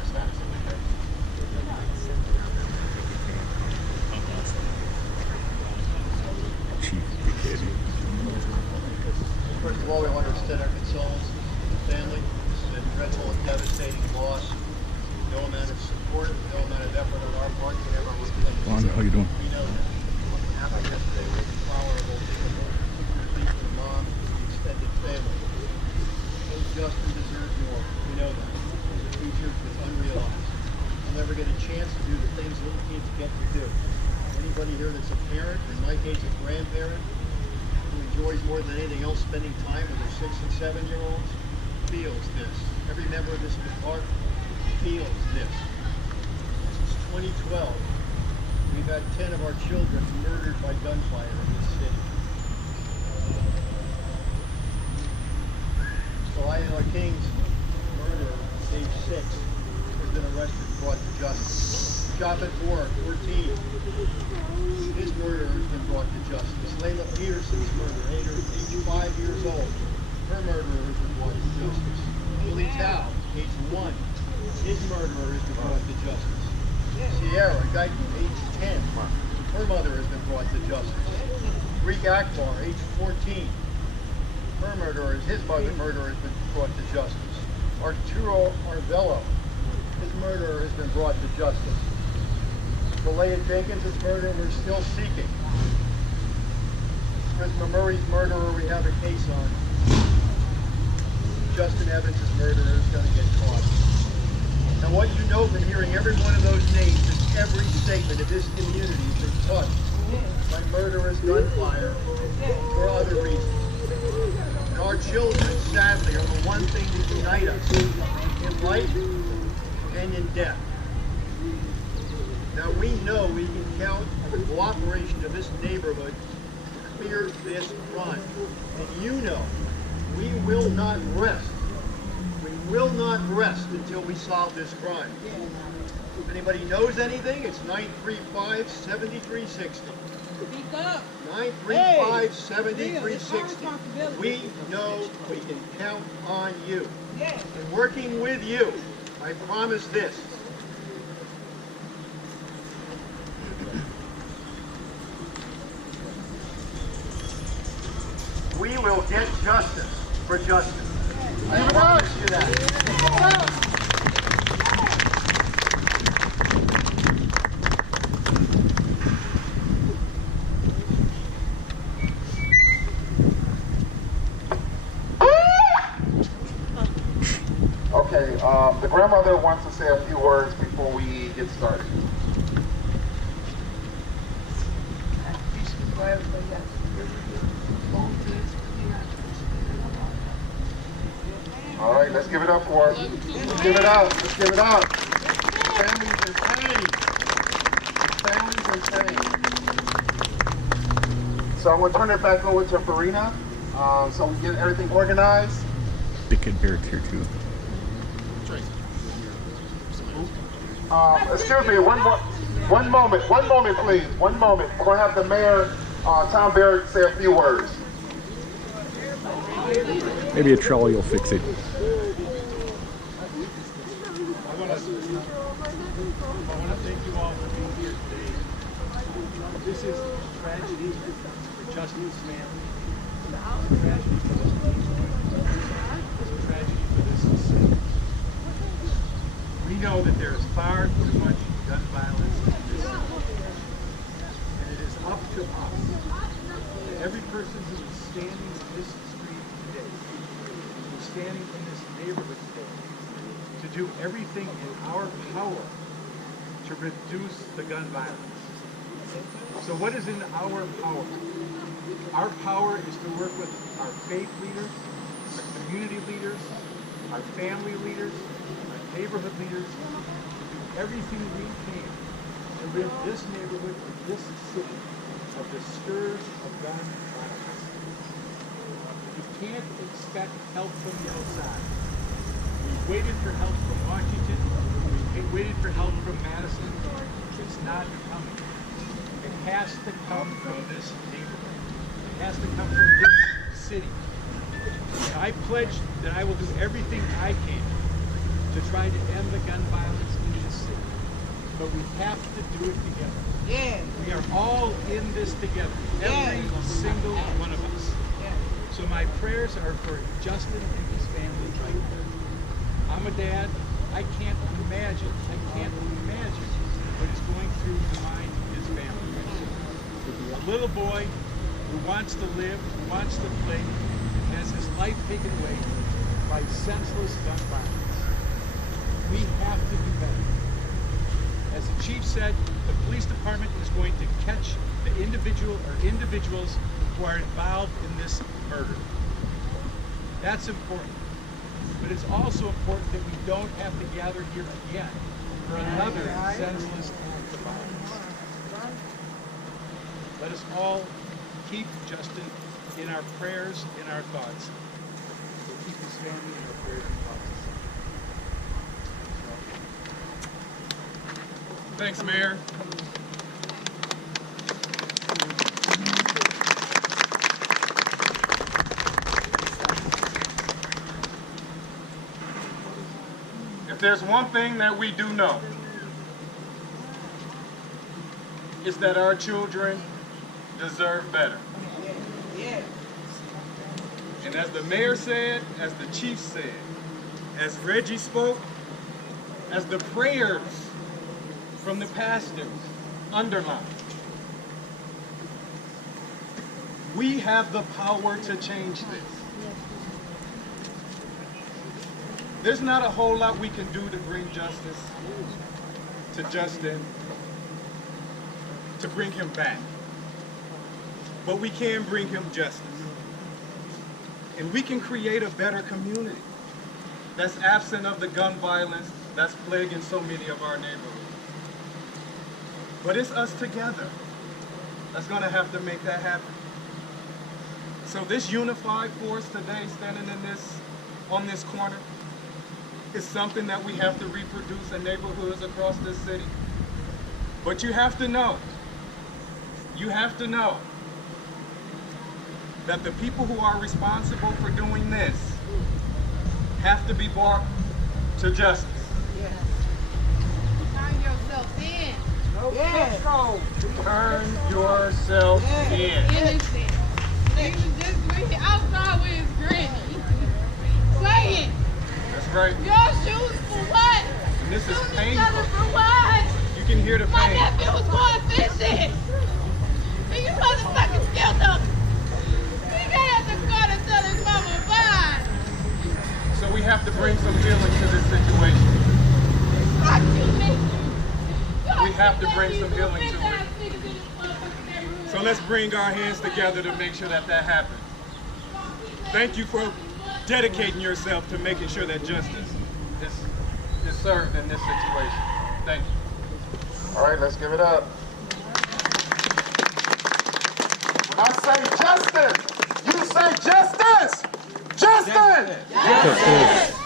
the status of the case? Chief Flynn. First of all, we want to extend our condolences to the family. This is a dreadful and devastating loss. No amount of support, no amount of effort on our part can ever replace. Juan, how you doing? We know that what happened yesterday was intolerable to the mom and the extended family. And Justin deserves more. We know that. His future is unrealized. He'll never get a chance to do the things little kids get to do. Anybody here that's a parent, in my case a grandparent, who enjoys more than anything else spending time with their 6- and 7-year-olds, feels this. Every member of this department feels this. Since 2012, we've had 10 of our children murdered by gunfire in this city. Lionel King's murderer, age 6, has been arrested and brought to justice. Shop at War, 14. His murderer has been brought to justice. Layla Peterson's murder, age 5 years old. Her murderer has been brought to justice. Billy Tao, age 1. His murderer has been brought to justice. Sierra Guyton, age 10. Her mother has been brought to justice. Greek Akbar, age 14. Her murderer, his murderer has been brought to justice. Arturo Arvello, his murderer has been brought to justice. Malaya Jenkins' murderer we're still seeking. Prisma Murray's murderer we have a case on. Justin Evans' murderer is going to get caught. Now what you know from hearing every one of those names is every segment of this community has been touched by murderous gunfire for other reasons. And our children, sadly, are the one thing that unite us in life and in death. Now we know we can count on the cooperation of this neighborhood to clear this crime. And you know we will not rest. We will not rest until we solve this crime. If anybody knows anything, it's 935-7360. Speak up. 935-7360. We know we can count on you. And working with you, I promise this. We will get justice for justice. I promise you that. Okay, the grandmother wants to say a few words before we get started. All right, let's give it up for her. Let's give it up. Let's give it up. Families in pain. Families in pain. So I'm going to turn it back over to Farina so we get everything organized. Big Kid Barrett's here too. Excuse me, one moment, please. One moment. We're going to have the mayor, Tom Barrett, say a few words. Maybe a trolley will fix it. I want to thank you all for being here today. This is a tragedy for Justin's family. It's a tragedy for this neighborhood. It's a tragedy for this city. We know that there is far too much gun violence in this city. And it is up to us, to every person who is standing in this street today, who is standing in this neighborhood today, to do everything in our power to reduce the gun violence. So what is in our power? Our power is to work with our faith leaders, our community leaders, our family leaders, our neighborhood leaders, to do everything we can to rid this neighborhood, this city, of the scourge of gun violence. You can't expect help from the outside. We waited for help from Washington. We waited for help from Madison. It's not coming. It has to come from this neighborhood. It has to come from this city. And I pledge that I will do everything I can to try to end the gun violence We have to do it together. Yeah. We are all in this together, every single one of us. So my prayers are for Justin and his family right now. I'm a dad. I can't imagine what is going through the mind of his family right now. A little boy who wants to live, who wants to play, has his life taken away by senseless gun violence. We have to do better. As the chief said, the police department is going to catch the individuals who are involved in this murder. That's important. But it's also important that we don't have to gather here again for another senseless act of violence. Let us all keep Justin in our prayers, in our thoughts. We'll keep his family in our prayers and thoughts. Thanks, Mayor. If there's one thing that we do know, it's that our children deserve better. And as the mayor said, as the chief said, as Reggie spoke, as the prayers from the pastors underlined, we have the power to change this. There's not a whole lot we can do to bring justice to Justin, to bring him back. But we can bring him justice. And we can create a better community that's absent of the gun violence that's plaguing so many of our neighborhoods. But it's us together that's going to have to make that happen. So this unified force today standing on this corner is something that we have to reproduce in neighborhoods across this city. But you have to know that the people who are responsible for doing this have to be brought to justice. Turn yourself in. Turn yourself in. Innocent. He was just outside with his granny. Say it. That's right. Your shoes for what? And this is Shooting each painful. other for what? You can hear the My pain. nephew was going fishing. And you motherfucking killed him. He got at the car to tell his mama bye. So we have to bring some healing to this situation. Fuck you, nigga. We have to bring some healing to it. So let's bring our hands together to make sure that happens. Thank you for dedicating yourself to making sure that justice is served in this situation. Thank you. All right, let's give it up. When I say justice, you say justice! Justice! Justice.